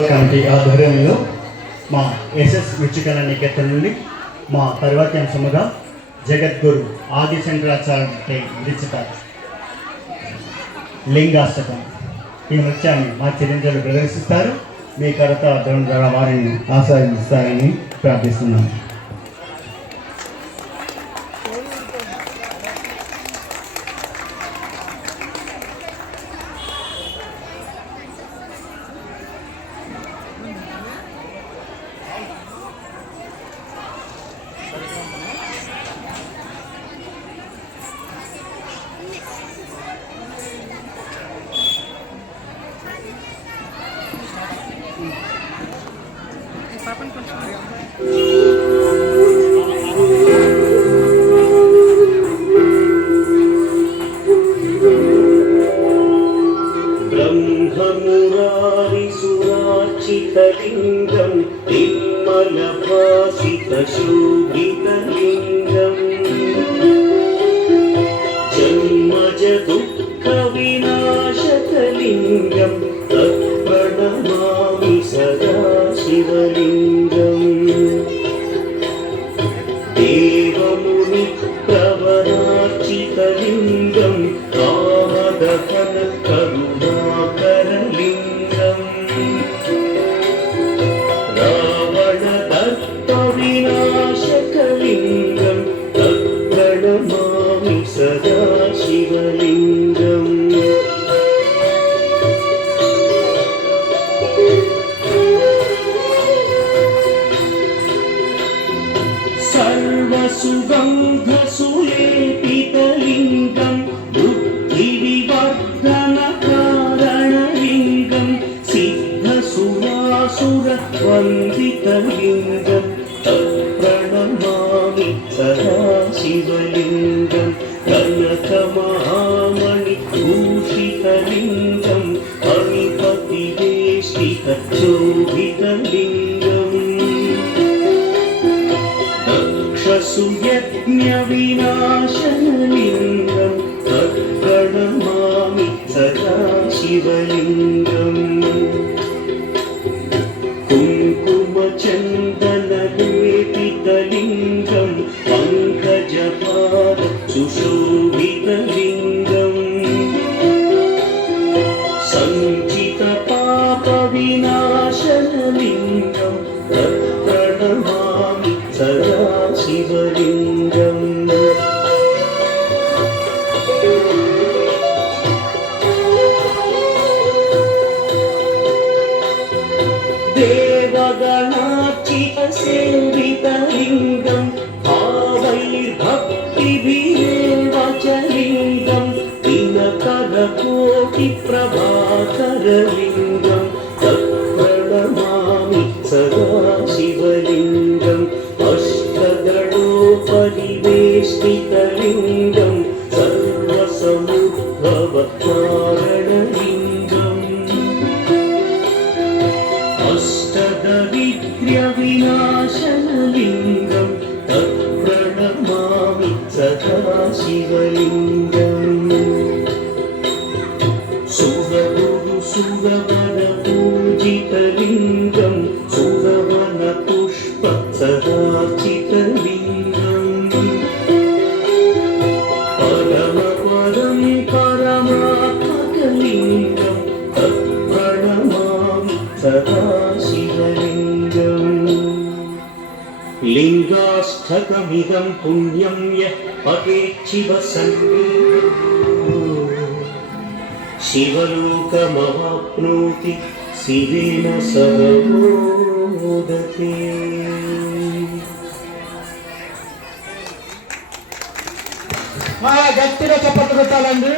Committee ఆధ్వర్యంలో మా SS విచ్చుకల Niketan నుండి మా తర్వాతి అంశముగా జగద్గురు ఆది శంకరాచార్య విరచిత లింగాష్టకం ఈ నృత్యాన్ని మా చిరంజీవులు ప్రదర్శిస్తారు. మీ కరతాళం ద్వారా వారిని ఆస్వాదిస్తారని ప్రార్థిస్తున్నాను. ब्रह्ममुरारिसुरार्चितलिङ्गं निर्मलभासितशोभितलिङ्गम् जन्मजदुःखविनाशकलिङ्गं तत्प्रणमामि सदा शिवलिङ्गम् देवमुनिप्रवरार्चितलिङ्गं कामदहनकरुणाकरलिङ्गम् रावणदर्पविनाशकलिङ्गं तत्प्रणमामि सदा शिवलिङ्गम् सर्वसुगन्धसुलेपितलिङ्गं बुद्धिविवर्धनकारणलिङ्गं सिद्धसुरासुरवन्दितलिङ्गं तत्प्रणमामि सदा शिवलिङ्गं कनकमहामणिभूषितलिङ्गं हरिपतिवेष्टितशोभितलिङ्गम् सुयज्ञविनाशनलिङ्गं तत्प्रणमामि सदा शिवलिङ्गम् कुङ्कुमचन्दनलेपितलिङ्गं पङ्कजपाद सुशोभितलिङ्गम् सञ्चितपापविनाशनलिङ्गं तत्प्रणमामि सदा शिवलिङ्गम् देवगणार्चितसेवितलिङ्गं भावैर्भक्तिभिरेव च लिङ्गं दिनकरकोटिप्रभाकरलिङ्गं तत्प्रणमामि सदा शिवलिङ्गम् अष्टदलोपरिवेष्टितलिङ्गं सर्वसमुद्भवकारणलिङ्गम् अष्टदरिद्र्यविनाशनलिङ्गं तत्प्रणमामि सदा शिवलिङ्गम् सुरगुरुसुरवरपूजितलिङ्गं सुरवनपुष्पसदार्चितलिङ्गम् परमपरं परमात्मकलिङ्गं तत्प्रणमामि सदा शिवलिङ्गम् लिङ्गाष्टकमिदं पुण्यं यः पठेच्छिवसन्निधौ शिवलोकमवाप्नोति शिवेन सह मोदते। గట్టిగా చప్పట్లు పెట్టాలండి.